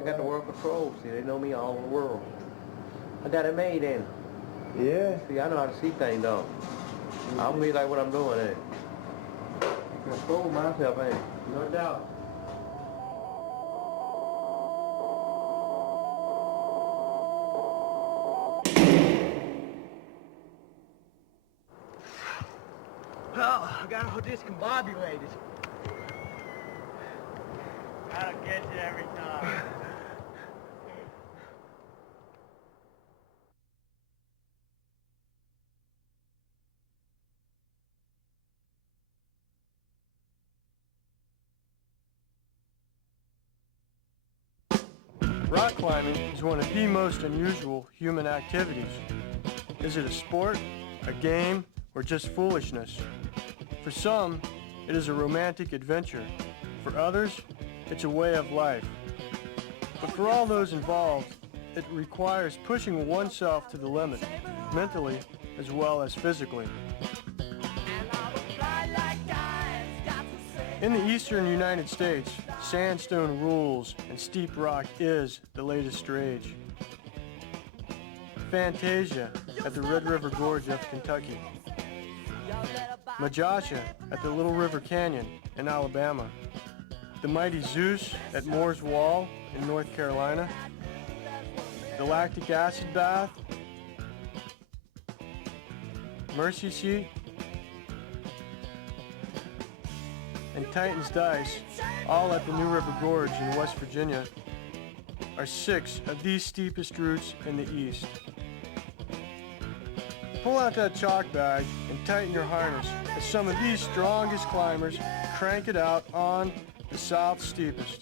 I got the World Control. See, they know me all over the world. I got it made in. Yeah. See, I know how to see things, though. I'm be like what I'm doing, eh? I control myself, eh? No doubt. Oh, I got all discombobulated. That'll get you every time. Rock climbing is one of the most unusual human activities. Is it a sport, a game, or just foolishness? For some, it is a romantic adventure. For others, it's a way of life. But for all those involved, it requires pushing oneself to the limit, mentally as well as physically. In the eastern United States, sandstone rules and steep rock is the latest rage. Fantasia at the Red River Gorge of Kentucky. Majasha at the Little River Canyon in Alabama. The Mighty Zeus at Moore's Wall in North Carolina. The Lactic Acid Bath. Mercy Seat. And Titan's Dice, all at the New River Gorge in West Virginia, are 6 of the steepest routes in the East. Pull out that chalk bag and tighten your harness as some of these strongest climbers crank it out on the Souths Steepest.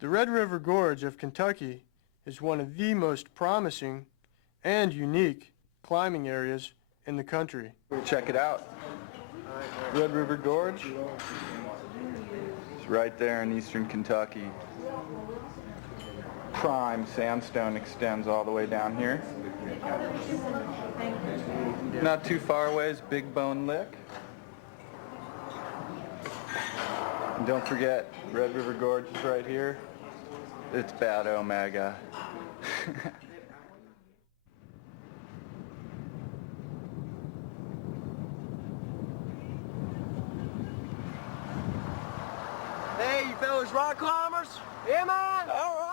The Red River Gorge of Kentucky is one of the most promising and unique climbing areas in the country. Check it out. Red River Gorge. It's right there in eastern Kentucky. Prime sandstone extends all the way down here. Not too far away is Big Bone Lick. And don't forget, Red River Gorge is right here. It's Bad Omega. Hey, you fellas rock climbers? Yeah, man? All right.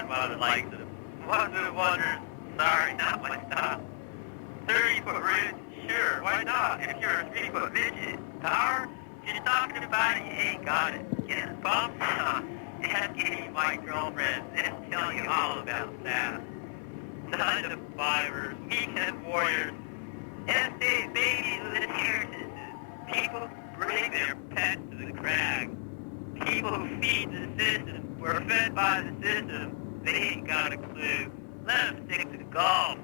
grandfather likes them. Wonder wonders, sorry, not my style. 30-foot roots, sure, why not? If you're a 3-foot midget, power, if you're talking about it, you ain't got it. Get a bump? Ask any of my girlfriends, they'll tell you all about that. Sons of fibers, weekend warriors, estate babies with inheritances. People who bring their pets to the crag. People who feed the system, who are fed by the system. They ain't got a clue. Let them stick to golf.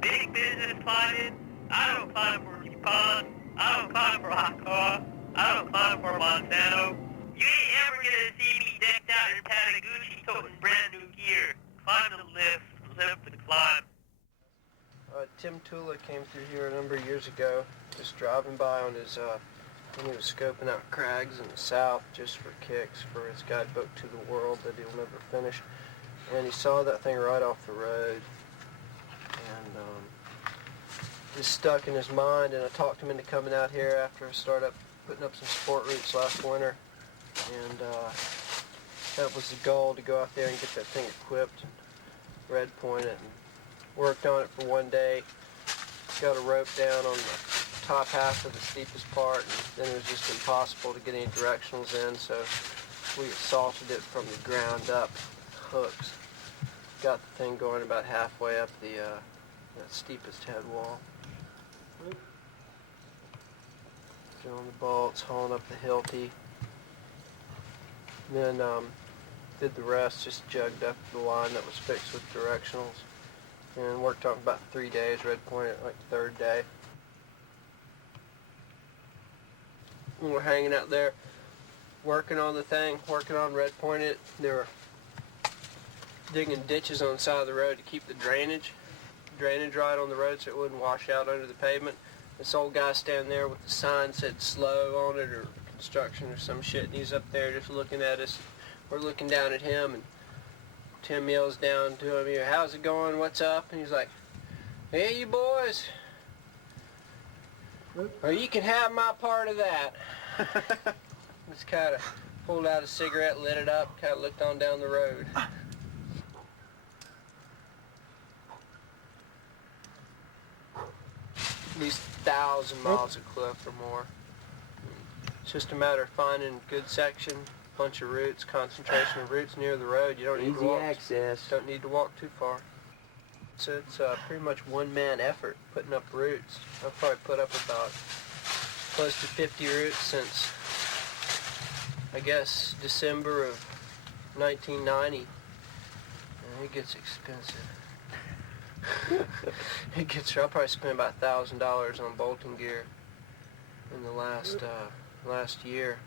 Big business climbing. I don't climb for Pond. I don't climb for Hakawa. I don't climb for Monsanto. You ain't ever gonna see me decked out in Patagucci toting brand new gear. Climb the lift, lift the climb. Tim Tula came through here a number of years ago, just driving by on his, when he was scoping out crags in the south just for kicks for his guidebook to the world that he'll never finish. And he saw that thing right off the road. And it stuck in his mind, and I talked him into coming out here after I started putting up some sport routes last winter. And that was the goal, to go out there and get that thing equipped and red point it. And worked on it for one day, got a rope down on the top half of the steepest part, and then it was just impossible to get any directionals in, so we assaulted it from the ground up, hooks. Got the thing going about halfway up the that steepest head wall. Drilling the bolts, hauling up the hilty. Then did the rest, just jugged up the line that was fixed with directionals. And worked on about 3 days, red point it like the third day. And we're hanging out there, working on the thing, working on red point it. They were digging ditches on the side of the road to keep the drainage right on the road so it wouldn't wash out under the pavement. This old guy standing there with the sign said slow on it, or construction or some shit, and he's up there just looking at us. We're looking down at him, and Tim yells down to him, "How's it going? What's up?" And he's like, "Hey, you boys. Or you can have my part of that." Just kind of pulled out a cigarette, lit it up, kind of looked on down the road. At least 1,000 miles of cliff or more. It's just a matter of finding a good section, bunch of roots, concentration of roots near the road. You don't need to walk. Easy access. Don't need to walk too far. So it's pretty much one-man effort putting up roots. I've probably put up about close to 50 roots since, I guess, December of 1990. And it gets expensive. I'll probably spend about $1,000 on bolting gear in the last year.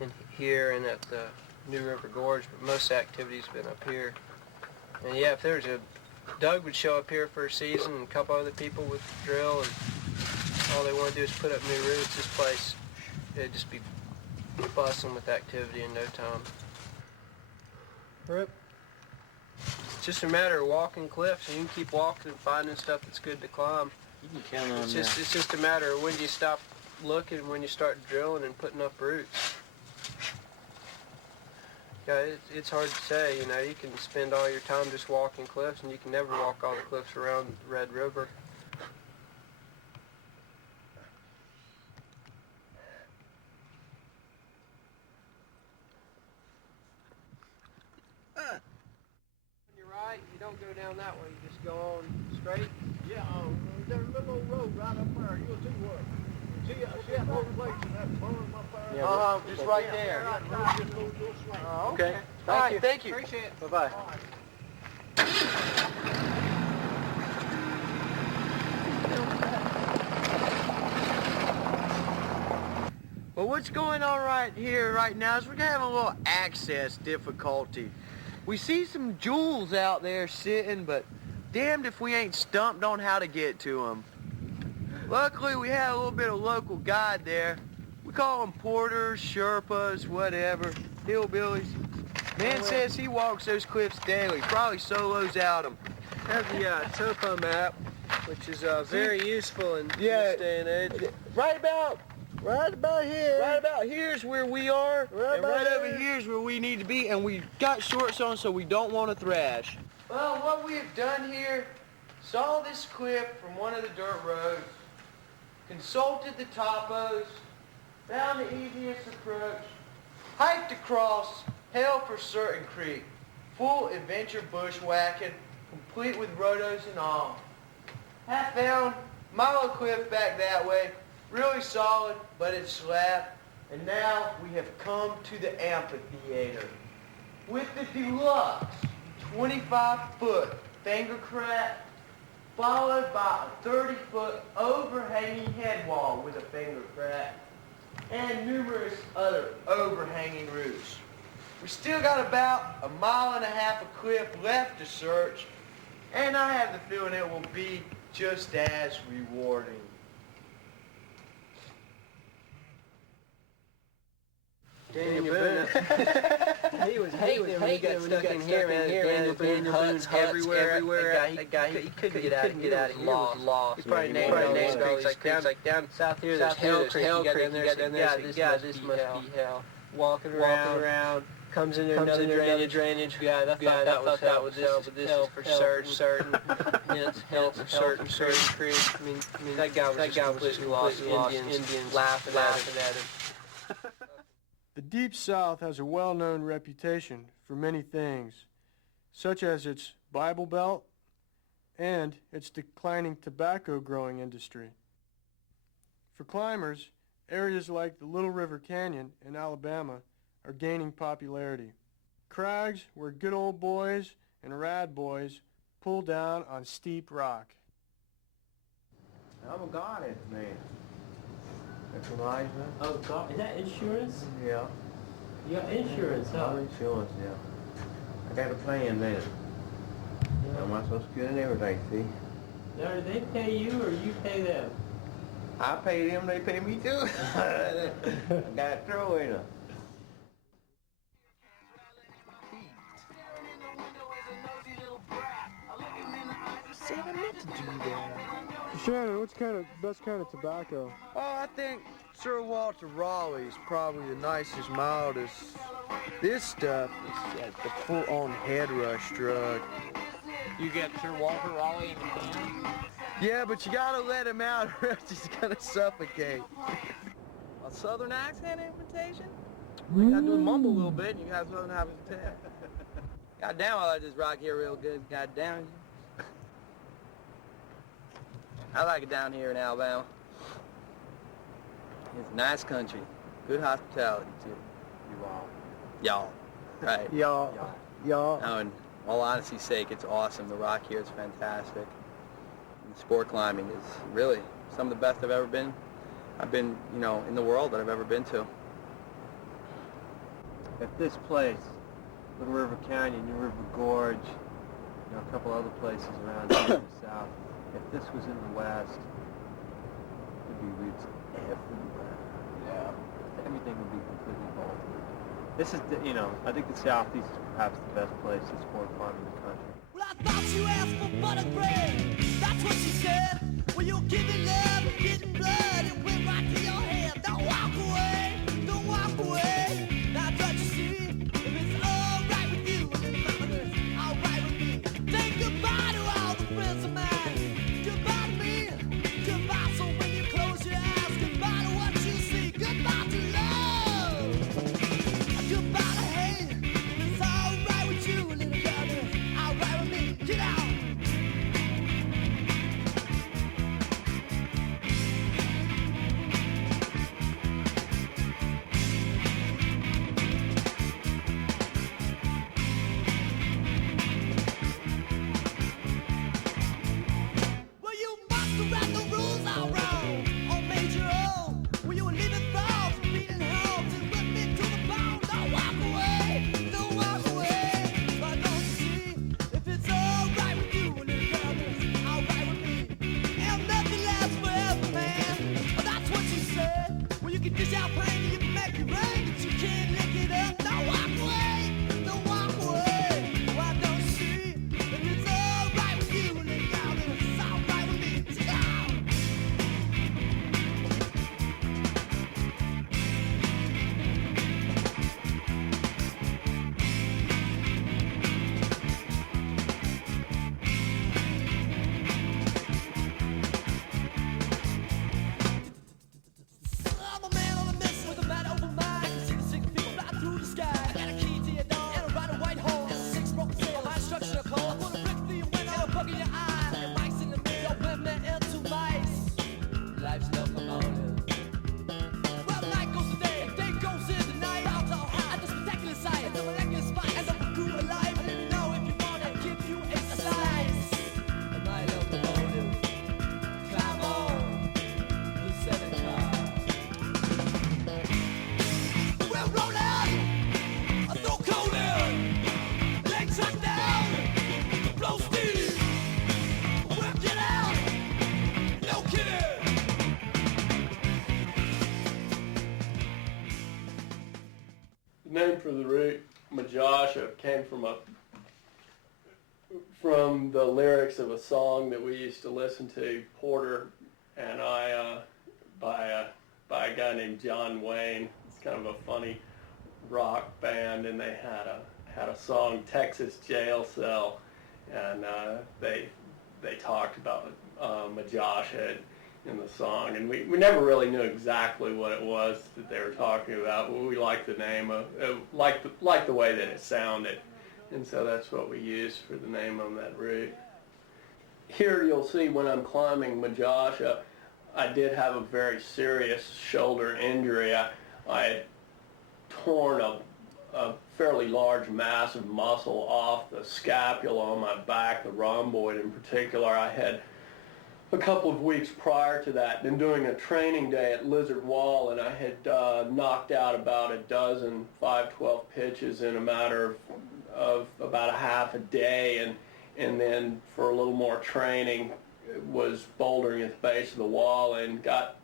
In here and at the New River Gorge, but most of the activity's been up here. And yeah, if there's Doug would show up here for a season, and a couple other people would drill, and all they want to do is put up new roots. This place, it'd just be bustling with activity in no time. Rip. It's just a matter of walking cliffs, and you can keep walking and finding stuff that's good to climb. You can count on It's just a matter of when you stop looking and when you start drilling and putting up roots. Yeah, it's hard to say, you know. You can spend all your time just walking cliffs, and you can never walk all the cliffs around the Red River. On your right, you don't go down that way. You just go on straight. Yeah, there's a little old road right up there. You'll see what. See that old place and that barn up there? Yeah, just right there. Okay. All right, thank you. Appreciate it. Bye-bye. Well, what's going on right here right now is we're having a little access difficulty. We see some jewels out there sitting, but damned if we ain't stumped on how to get to them. Luckily, we had a little bit of local guide there. We call them porters, Sherpas, whatever, hillbillies. Man says he walks those cliffs daily, probably solos out them. I have the topo map, which is very useful in this day and age. Right about Right about here. Right about here's where we are. And right over here's where we need to be. And we got shorts on so we don't want to thrash. Well, what we have done here, saw this clip from one of the dirt roads, consulted the topos, found the easiest approach, hiked across Hell for Certain Creek, full adventure bushwhacking, complete with rotos and all. Have found Milo Cliff back that way, really solid, but it's slapped. And now we have come to the amphitheater with the deluxe 25-foot finger crack, followed by a 30-foot overhanging head wall with a finger crack, and numerous other overhanging roofs. We still got about a mile and a half of cliff left to search, and I have the feeling it will be just as rewarding. Daniel Boone. he was hating when he got stuck in here, man. Daniel Boone huts everywhere. That guy, he couldn't get out of here. He was lost. He probably named all these creeks like down south here. There's Hell Creek. You got down there. Yeah, this must be hell. Walking around. Comes in there another drainage. Yeah, I thought that was hell, but this is for certain. It's hell for certain creek. I mean, that guy was completely lost. Indians laughing at him. The Deep South has a well-known reputation for many things, such as its Bible Belt and its declining tobacco growing industry. For climbers, areas like the Little River Canyon in Alabama are gaining popularity. Crags where good old boys and rad boys pull down on steep rock. I'm a goddess, man. That's Elijah. Oh, God. Is that insurance? Yeah. You got insurance, huh? I'm insurance, yeah. I got a plan then. Yeah. I'm my Social Security and everything, see? Now, do they pay you or you pay them? I pay them, they pay me too. I got to throw in them. See, I meant to do that. Shannon, what's best kind of tobacco? Oh, I think Sir Walter Raleigh is probably the nicest, mildest. This stuff is like the full-on head rush drug. You get Sir Walter Raleigh in the can? Yeah, but you gotta let him out or else he's gonna suffocate. A southern accent invitation? You gotta do mumble a little bit and you got southern accent. God damn, I like this rock here real good. God damn. I like it down here in Alabama. It's a nice country. Good hospitality, too. Y'all. Right. Y'all. No, in all honesty's sake, it's awesome. The rock here is fantastic. And sport climbing is really some of the best I've ever been. I've been, in the world that I've ever been to. At this place, Little River Canyon, New River Gorge, a couple other places around here in the south, if this was in the west, there'd be routes everywhere. Yeah. Everything would be completely bolted. This is, I think the southeast is perhaps the best place to sport climb in the country. Well, I thought you asked for butter bread. That's what she said. Well, you're giving love and getting blood. It went right to your head. Don't walk away. Don't walk away. Now, don't you see? If it's all right with you, and it's all right with me. Say goodbye to all the friends of mine. Goodbye to me. Goodbye, so when you close your eyes, goodbye to what you see. Goodbye to love. Goodbye to hate. It's all right with you, little brother. All right with me. Get out. for the route Majasha came from the lyrics of a song that we used to listen to, Porter and I, by a guy named John Wayne. It's kind of a funny rock band, and they had a song, Texas Jail Cell, and they talked about Majasha in the song, and we never really knew exactly what it was that they were talking about, but we liked the name of liked the way that it sounded, and so that's what we used for the name on that route. Here you'll see when I'm climbing Majasha, I did have a very serious shoulder injury. I had torn a fairly large mass of muscle off the scapula on my back, the rhomboid in particular. I had a couple of weeks prior to that been doing a training day at Lizard Wall, and I had knocked out about a dozen 5-12 pitches in a matter of about a half a day, and then for a little more training was bouldering at the base of the wall and got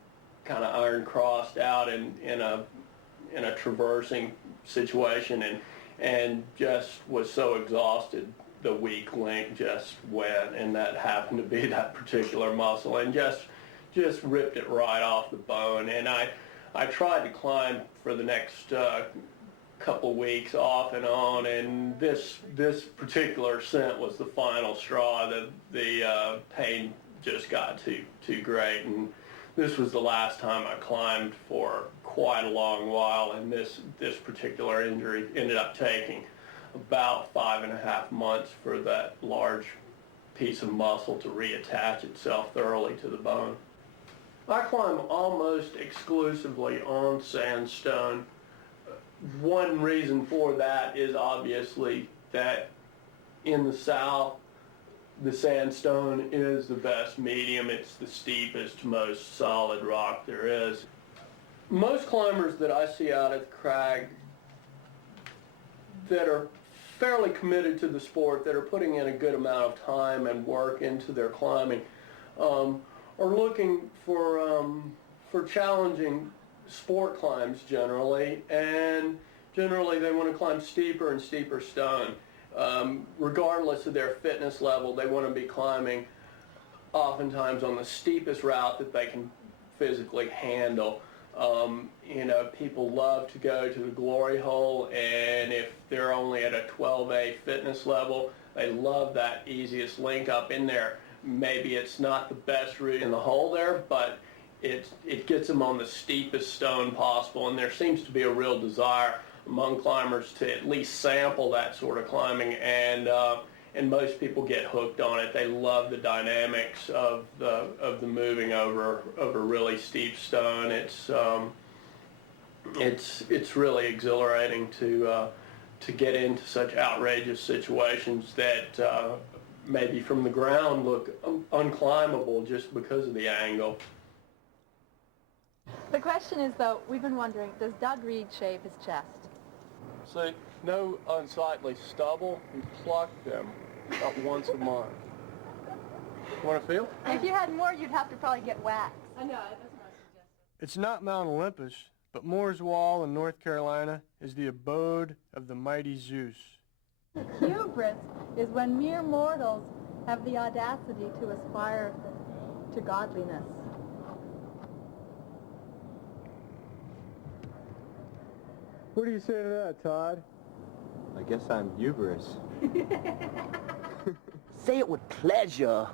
kind of iron crossed out in a traversing situation, and just was so exhausted the weak link just went, and that happened to be that particular muscle, and just ripped it right off the bone. And I tried to climb for the next couple weeks off and on, and this particular ascent was the final straw. The pain just got too great, and this was the last time I climbed for quite a long while, and this particular injury ended up taking about 5.5 months for that large piece of muscle to reattach itself thoroughly to the bone. I climb almost exclusively on sandstone. One reason for that is obviously that in the South, the sandstone is the best medium. It's the steepest, most solid rock there is. Most climbers that I see out at the crag that are fairly committed to the sport, that are putting in a good amount of time and work into their climbing, are looking for challenging sport climbs generally, and generally they want to climb steeper and steeper stone. Regardless of their fitness level, they want to be climbing oftentimes on the steepest route that they can physically handle. People love to go to the glory hole, and if they're only at a 12A fitness level, they love that easiest link up in there. Maybe it's not the best route in the hole there, but it gets them on the steepest stone possible, and there seems to be a real desire among climbers to at least sample that sort of climbing, and most people get hooked on it. They love the dynamics of the moving over really steep stone. It's really exhilarating to get into such outrageous situations that maybe from the ground look unclimbable just because of the angle. The question is, though, we've been wondering, does Doug Reed shave his chest? See, no unsightly stubble. You pluck them about once a month. You want to feel? If you had more, you'd have to probably get waxed. I know, that's what I suggested. It's not Mount Olympus, but Moore's Wall in North Carolina is the abode of the mighty Zeus. Hubris is when mere mortals have the audacity to aspire to godliness. What do you say to that, Todd? I guess I'm hubris. Say it with pleasure.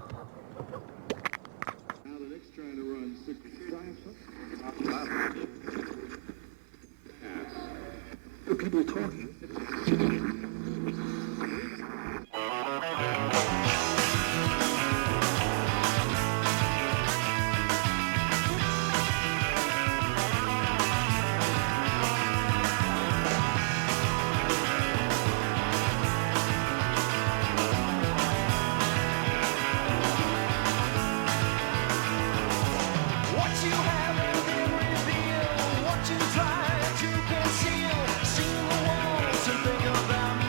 Now the next trying to run 6 people talking. What you haven't been revealed, what you try to conceal, see the walls and think about me.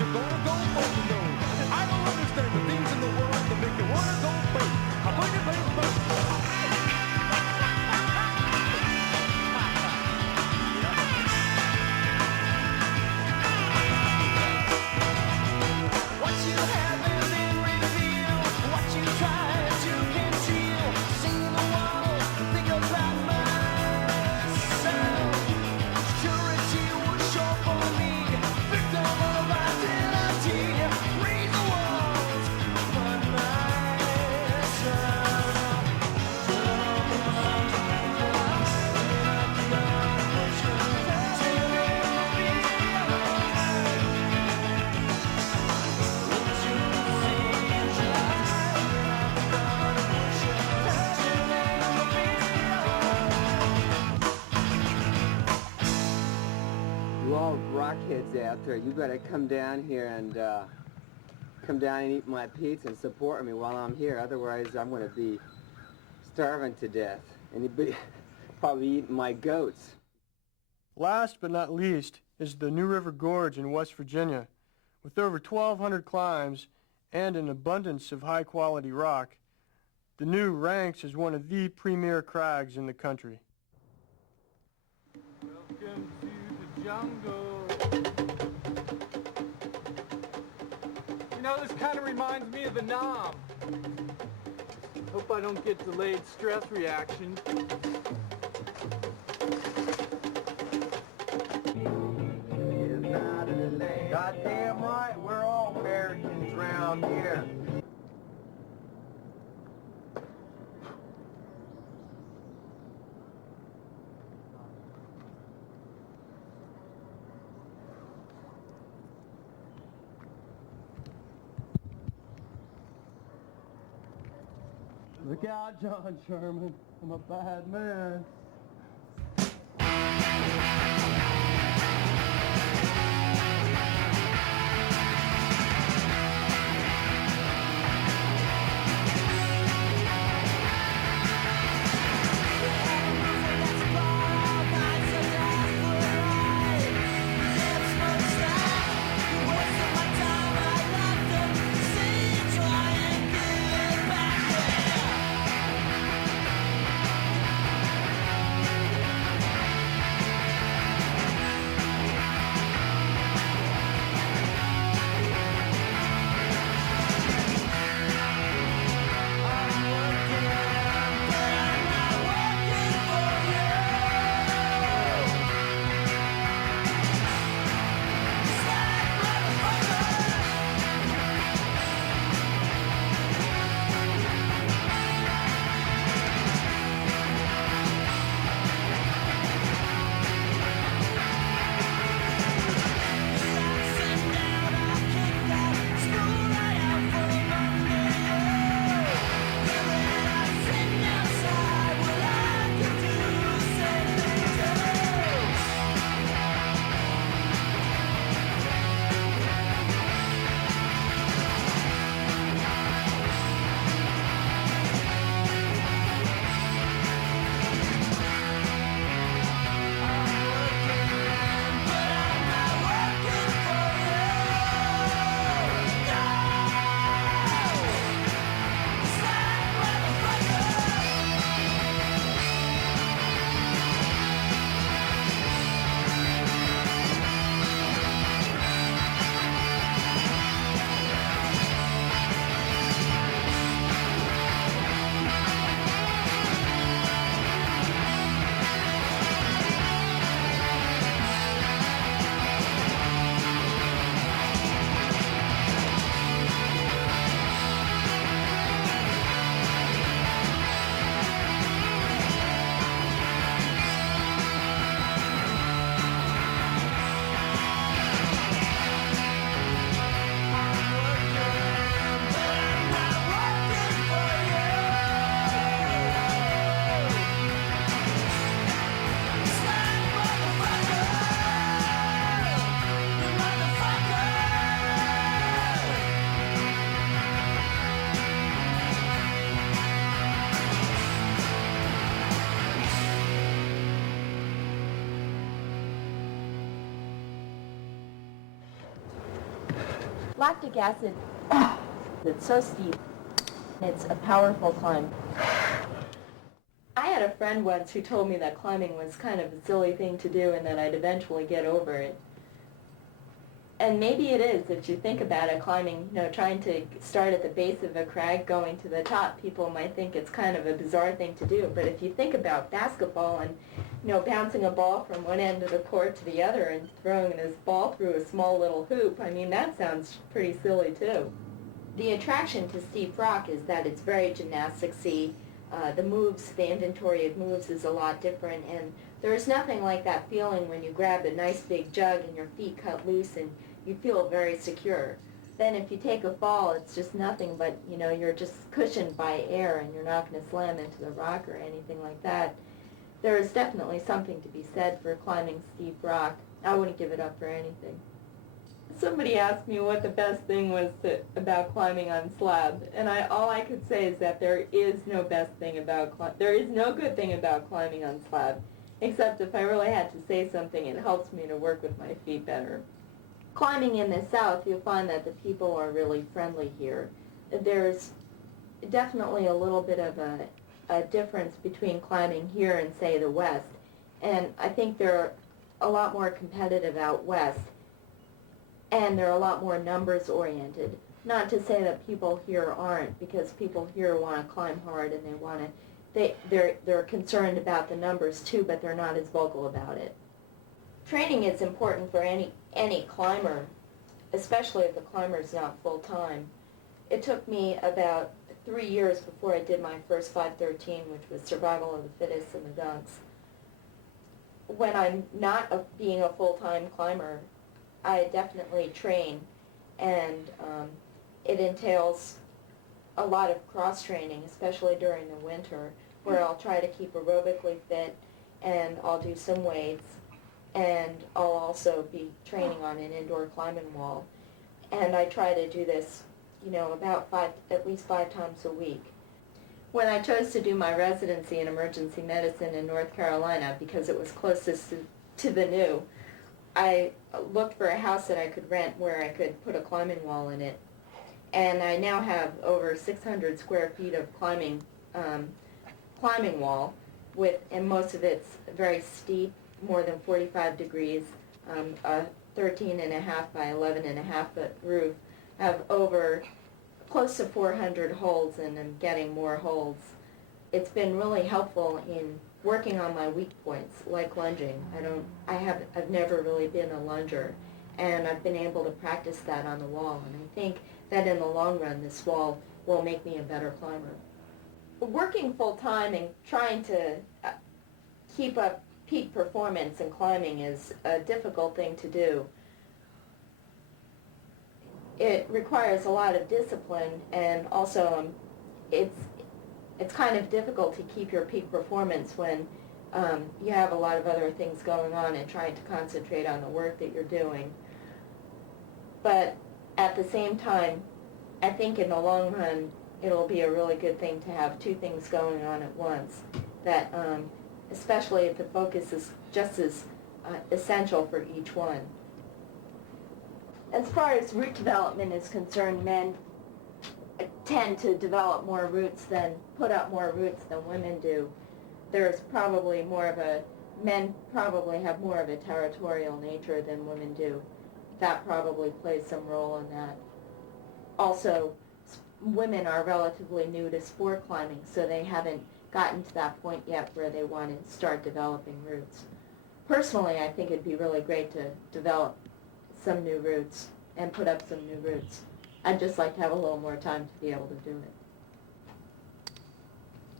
you're gonna go for, you know. I don't understand the things in the world that make you wanna go first. I put your face first. What you haven't been revealed, what you tried to conceal. Sing the walls, think about myself. Security was short for me, victim of identity. Raise the walls, find You all rockheads out there, you better come down here and come down and eat my pizza and support me while I'm here. Otherwise, I'm going to be starving to death. And you'd be probably eating my goats. Last but not least is the New River Gorge in West Virginia. With over 1,200 climbs and an abundance of high-quality rock, the New ranks as one of the premier crags in the country. Welcome to the jungle. You know, this kind of reminds me of the knob. Hope I don't get delayed stress reaction. Goddamn right, we're all Americans round here. Look out, John Sherman. I'm a bad man. Lactic acid, it's so steep. It's a powerful climb. I had a friend once who told me that climbing was kind of a silly thing to do and that I'd eventually get over it. And maybe it is, if you think about it, climbing, trying to start at the base of a crag, going to the top, people might think it's kind of a bizarre thing to do. But if you think about basketball and, bouncing a ball from one end of the court to the other and throwing this ball through a small little hoop, I mean, that sounds pretty silly too. The attraction to steep rock is that it's very gymnasticsy. The moves, the inventory of moves is a lot different, and there's nothing like that feeling when you grab a nice big jug and your feet cut loose and you feel very secure. Then if you take a fall, it's just nothing but, you're just cushioned by air and you're not going to slam into the rock or anything like that. There is definitely something to be said for climbing steep rock. I wouldn't give it up for anything. Somebody asked me what the best thing was about climbing on slab, and all I could say is that there is no best thing about there is no good thing about climbing on slab, except if I really had to say something, it helps me to work with my feet better. Climbing in the South, you'll find that the people are really friendly here. There's definitely a little bit of a difference between climbing here and, say, the West, and I think they're a lot more competitive out West. And they're a lot more numbers-oriented. Not to say that people here aren't, because people here want to climb hard and they're concerned about the numbers too, but they're not as vocal about it. Training is important for any climber, especially if the climber's not full-time. It took me about 3 years before I did my first 513, which was survival of the fittest and the dunks. When I'm not being a full-time climber, I definitely train, and it entails a lot of cross-training, especially during the winter, where I'll try to keep aerobically fit, and I'll do some weights, and I'll also be training on an indoor climbing wall. And I try to do this, at least 5 times a week. When I chose to do my residency in emergency medicine in North Carolina, because it was closest to the new, I looked for a house that I could rent where I could put a climbing wall in it. And I now have over 600 square feet of climbing wall, and most of it's very steep, more than 45 degrees, a 13.5 by 11.5 foot roof. I have over close to 400 holds, and I'm getting more holds. It's been really helpful in working on my weak points, like lunging. I've never really been a lunger, and I've been able to practice that on the wall, and I think that in the long run this wall will make me a better climber. Working full-time and trying to keep up peak performance in climbing is a difficult thing to do. It requires a lot of discipline, and also it's kind of difficult to keep your peak performance when you have a lot of other things going on and trying to concentrate on the work that you're doing. But at the same time, I think in the long run, it'll be a really good thing to have 2 things going on at once, that especially if the focus is just as essential for each one. As far as root development is concerned, men tend to develop more roots put up more roots than women do. There's probably men probably have more of a territorial nature than women do. That probably plays some role in that. Also, women are relatively new to sport climbing, so they haven't gotten to that point yet where they want to start developing roots. Personally, I think it'd be really great to develop some new roots and put up some new roots. I'd just like to have a little more time to be able to do it.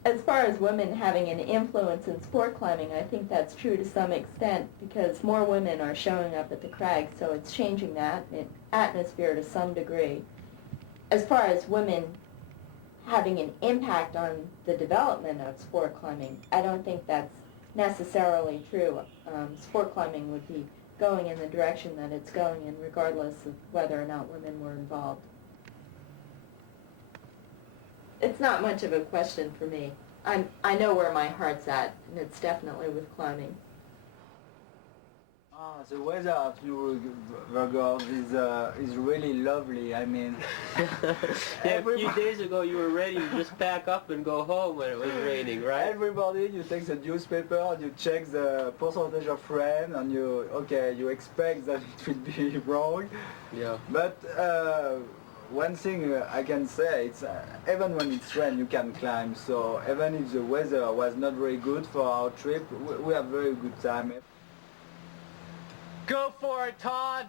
As far as women having an influence in sport climbing, I think that's true to some extent, because more women are showing up at the crag, so it's changing that atmosphere to some degree. As far as women having an impact on the development of sport climbing, I don't think that's necessarily true. Sport climbing would be going in the direction that it's going in, regardless of whether or not women were involved. It's not much of a question for me. I know where my heart's at, and it's definitely with climbing. The weather at New River Gorge is really lovely. I mean, Yeah, a few days ago you were ready to just pack up and go home when it was raining, right? every morning you take the newspaper and you check the percentage of rain and you expect that it will be wrong. Yeah. But one thing I can say, it's even when it's rain you can climb. So even if the weather was not very good for our trip, we have very good time. Go for it, Todd.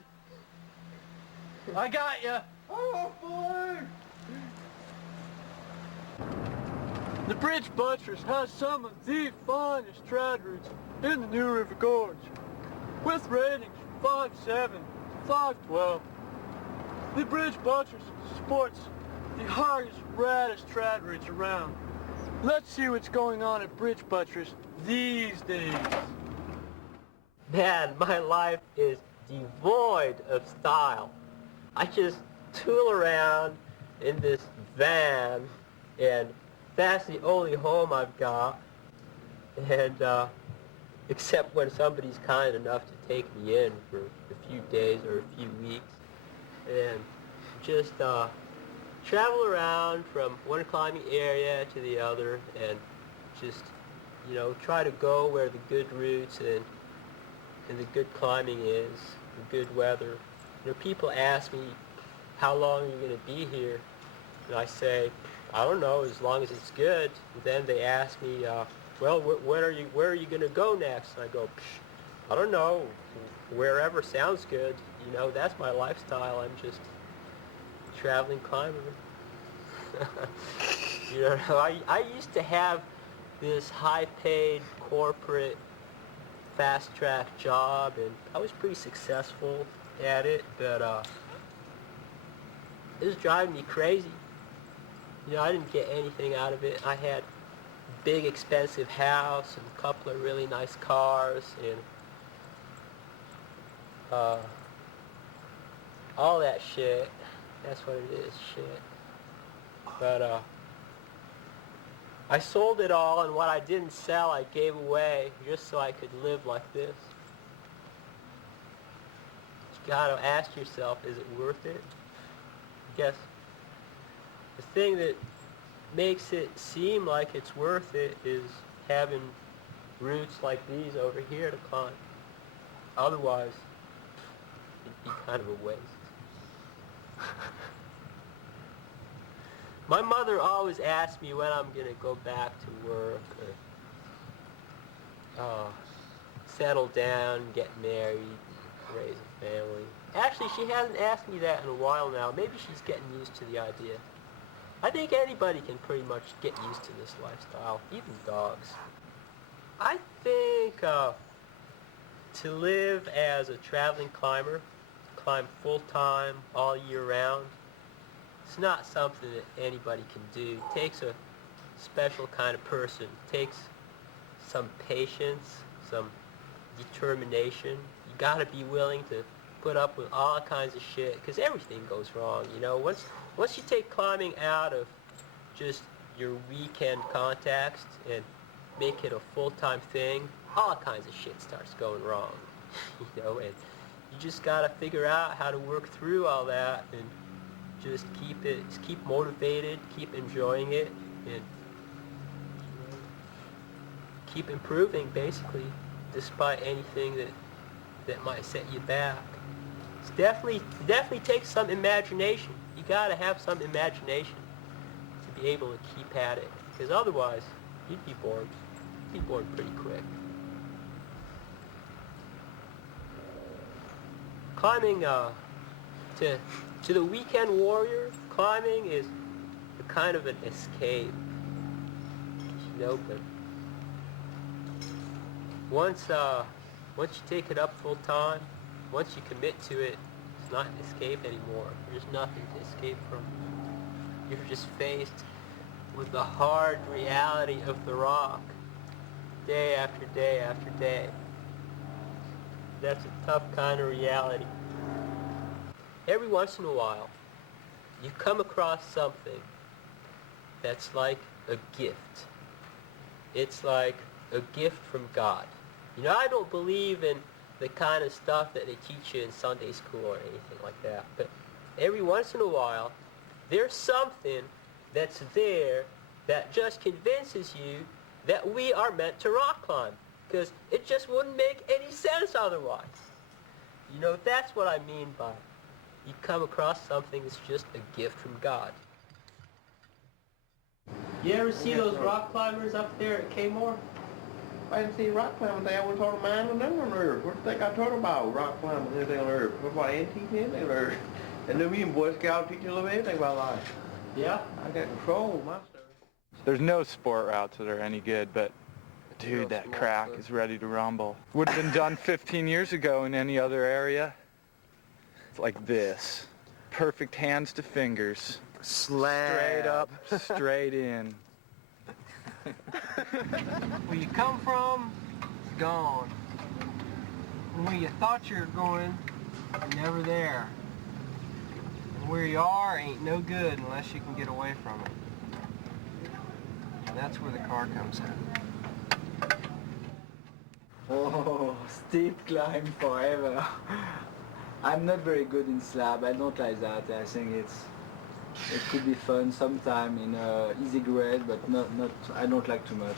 I got you. Oh boy! The Bridge Buttress has some of the finest trad routes in the New River Gorge, with ratings from 5.7 to 5.12. The Bridge Buttress sports the hardest, raddest trad routes around. Let's see what's going on at Bridge Buttress these days. Man, my life is devoid of style. I just tool around in this van, and that's the only home I've got. And except when somebody's kind enough to take me in for a few days or a few weeks, and just travel around from one climbing area to the other, and just, you know, try to go where the good routes and the good climbing is, the good weather. You know, people ask me, how long are you going to be here? And I say, I don't know, as long as it's good. And then they ask me, well, where are you going to go next? And I go, I don't know, wherever sounds good. You know, that's my lifestyle. I'm just a traveling climber. You know, I used to have this high-paid corporate fast-track job, and I was pretty successful at it, but it was driving me crazy. You know, I didn't get anything out of it. I had a big, expensive house and a couple of really nice cars, and all that shit. That's what it is, shit. But I sold it all, and what I didn't sell I gave away just so I could live like this. You gotta ask yourself, is it worth it? I guess the thing that makes it seem like it's worth it is having routes like these over here to climb. Otherwise, it'd be kind of a waste. My mother always asks me when I'm going to go back to work or settle down, get married, raise a family. Actually, she hasn't asked me that in a while now. Maybe she's getting used to the idea. I think anybody can pretty much get used to this lifestyle, even dogs. I think to live as a traveling climber, climb full-time all year round, it's not something that anybody can do. It takes a special kind of person. It takes some patience, some determination. You gotta be willing to put up with all kinds of shit, because everything goes wrong, you know. Once you take climbing out of just your weekend contacts and make it a full-time thing, all kinds of shit starts going wrong, you know, and you just gotta figure out how to work through all that and just keep motivated, keep enjoying it, and keep improving, basically, despite anything that might set you back. It definitely takes some imagination. You gotta have some imagination to be able to keep at it, because otherwise, you'd be bored. You'd be bored pretty quick. Climbing, to the weekend warrior, climbing is a kind of an escape, you know, but once you take it up full time, once you commit to it, it's not an escape anymore. There's nothing to escape from. You're just faced with the hard reality of the rock, day after day after day. That's a tough kind of reality. Every once in a while, you come across something that's like a gift. It's like a gift from God. You know, I don't believe in the kind of stuff that they teach you in Sunday school or anything like that. But every once in a while, there's something that's there that just convinces you that we are meant to rock climb, because it just wouldn't make any sense otherwise. You know, that's what I mean by you come across something that's just a gift from God. You ever see those rock climbers up there at Kmore? I didn't see rock climbing thing. I was talking about mine and on Earth. What do you think I told about rock climbing and everything on Earth? What about antiques and anything on Earth? And then me and Boy Scout teach you a little bit anything about life. Yeah? I got control of my stuff. There's no sport routes that are any good, but dude, that crack is ready to rumble. Would have been done 15 years ago in any other area. It's like this. Perfect hands to fingers. Straight up, straight in. Where you come from, it's gone. And where you thought you were going, you're never there. And where you are ain't no good unless you can get away from it. And that's where the car comes in. Oh, steep climb forever. I'm not very good in slab. I don't like that. I think it could be fun sometime in easy grade, but not. I don't like too much.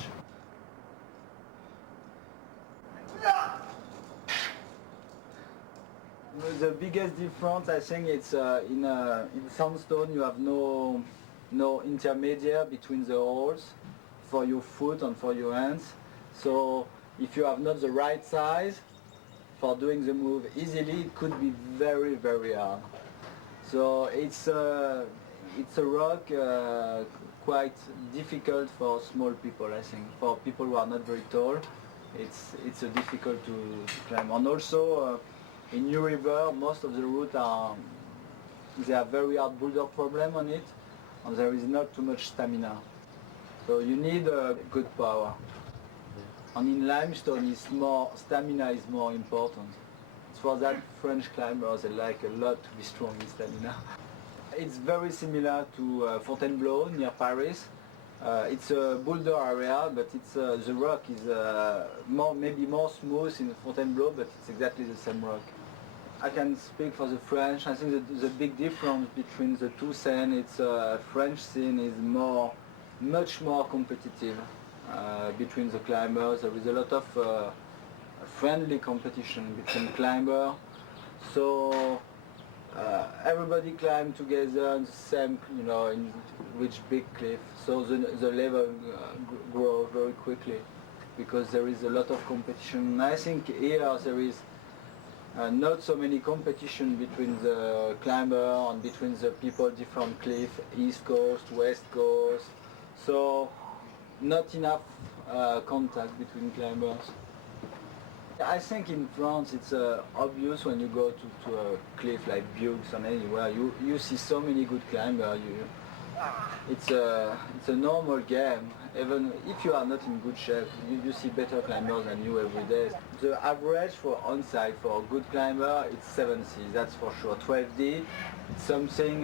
The biggest difference, I think, it's in sandstone you have no intermediate between the holes for your foot and for your hands. So if you have not the right size for doing the move easily, it could be very, very hard. So it's a rock quite difficult for small people, I think. For people who are not very tall, it's difficult to climb. And also in New River, most of the routes they have very hard boulder problem on it, and there is not too much stamina. So you need good power. And in limestone, stamina is more important. It's for that French climbers, they like a lot to be strong in stamina. It's very similar to Fontainebleau near Paris. It's a boulder area, but the rock is maybe more smooth in Fontainebleau, but it's exactly the same rock. I can speak for the French. I think the big difference between the two scenes, it's French scene is much more competitive between the climbers. There is a lot of friendly competition between climbers. So everybody climb together in the same, reach big cliff. So the level grow very quickly because there is a lot of competition. I think here there is not so many competition between the climber and between the people different cliff, East Coast, West Coast. So not enough contact between climbers. I think in France it's obvious when you go to a cliff like Bugles or anywhere, you see so many good climbers. It's a normal game. Even if you are not in good shape, you see better climbers than you every day. The average for on-site for a good climber, it's 7C, that's for sure. 12D, it's something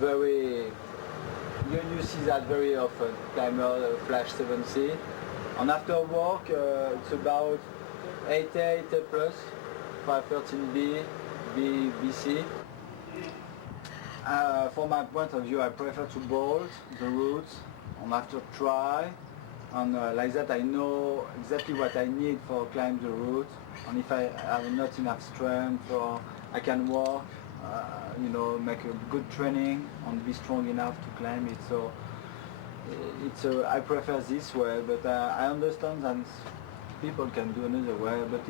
very, you see that very often, climber flash 7C. And after work, it's about 8A, 8A plus, 513B, BC. From my point of view, I prefer to bolt the routes and after try, and like that I know exactly what I need for climb the route, and if I have not enough strength, or I can walk, make a good training and be strong enough to climb it. So I prefer this way, but I understand that people can do another way, but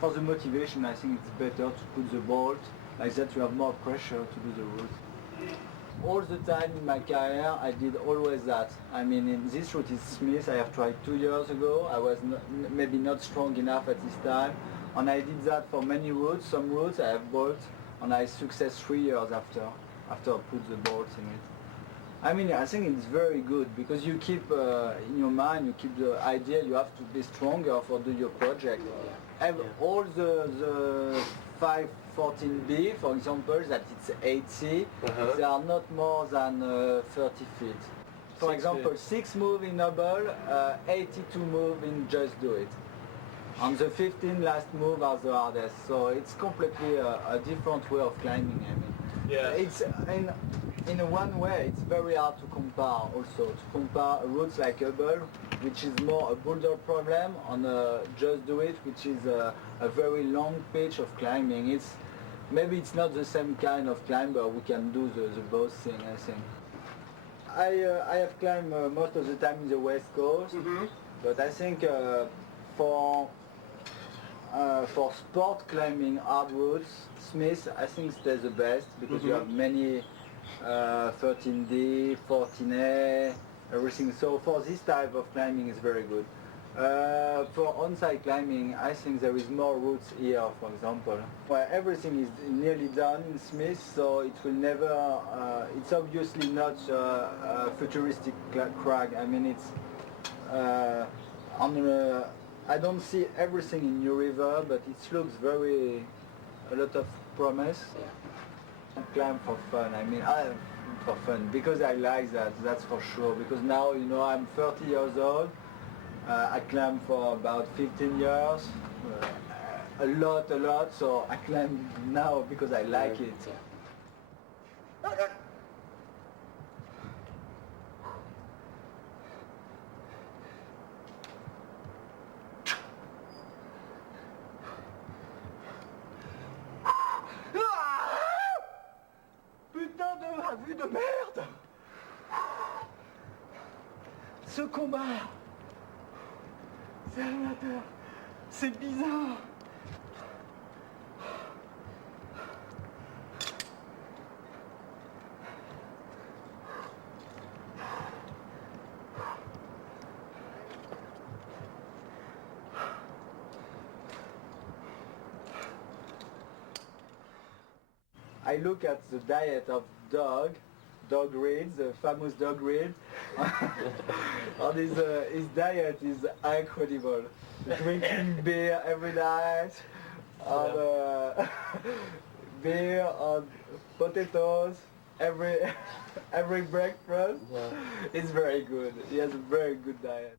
for the motivation I think it's better to put the bolt. Like that you have more pressure to do the route. All the time in my career I did always that. I mean in this route in Smith I have tried 2 years ago. I was maybe not strong enough at this time, and I did that for many routes. Some routes I have bolt and I success 3 years after I put the bolts in it. I mean I think it's very good because you keep in your mind, you keep the idea you have to be stronger for do your project. All the 514B, for example, that it's 8C, they are not more than 30 feet. For example, 6 move in Noble, 82 move in Just Do It. And the 15 last move are the hardest. So it's completely a different way of climbing. I mean, Yeah. it's in a one way it's very hard to compare. Also to compare routes like Hubble, which is more a boulder problem, on Just Do It, which is a very long pitch of climbing. Maybe it's not the same kind of climb, but we can do the both thing, I think. I have climbed most of the time in the West Coast, but I think for sport climbing hard routes, Smith I think stays the best because you have many 13D, 14A, everything. So for this type of climbing is very good. For on-site climbing, I think there is more routes here, for example, where everything is nearly done in Smith, so it will never, it's obviously not a futuristic crag. I mean, it's, I don't see everything in New River, but it looks a lot of promise. I climb for fun. I mean, for fun, because I like that, that's for sure. Because now, you know, I'm 30 years old. I climb for about 15 years, a lot, so I climb now because I like it. Putain de la vue de merde! Ce combat! C'est animateur, c'est bizarre. I look at the diet of dog Reed, the famous dog Reed. And his diet is incredible. Drinking beer every night, and beer and potatoes every breakfast. It's very good. He has a very good diet.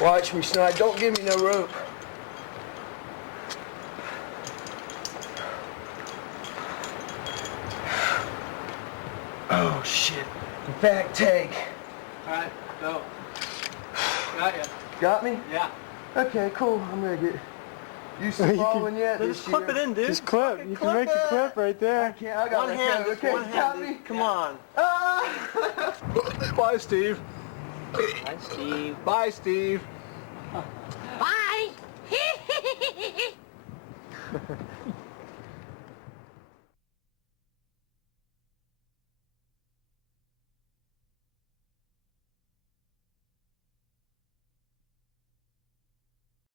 Watch me, Snide. Don't give me no rope. Oh, shit. Back take. All right, go. Got ya. Got me? Yeah. Okay, cool. I'm gonna get used to falling yet this Just clip year. it in, dude. Just clip. You can make the clip right there. I got One my hand, coat. just Okay, one got hand, me. dude. Come on. Ah! Bye, Steve. Hi, Steve. Bye, Steve. Bye.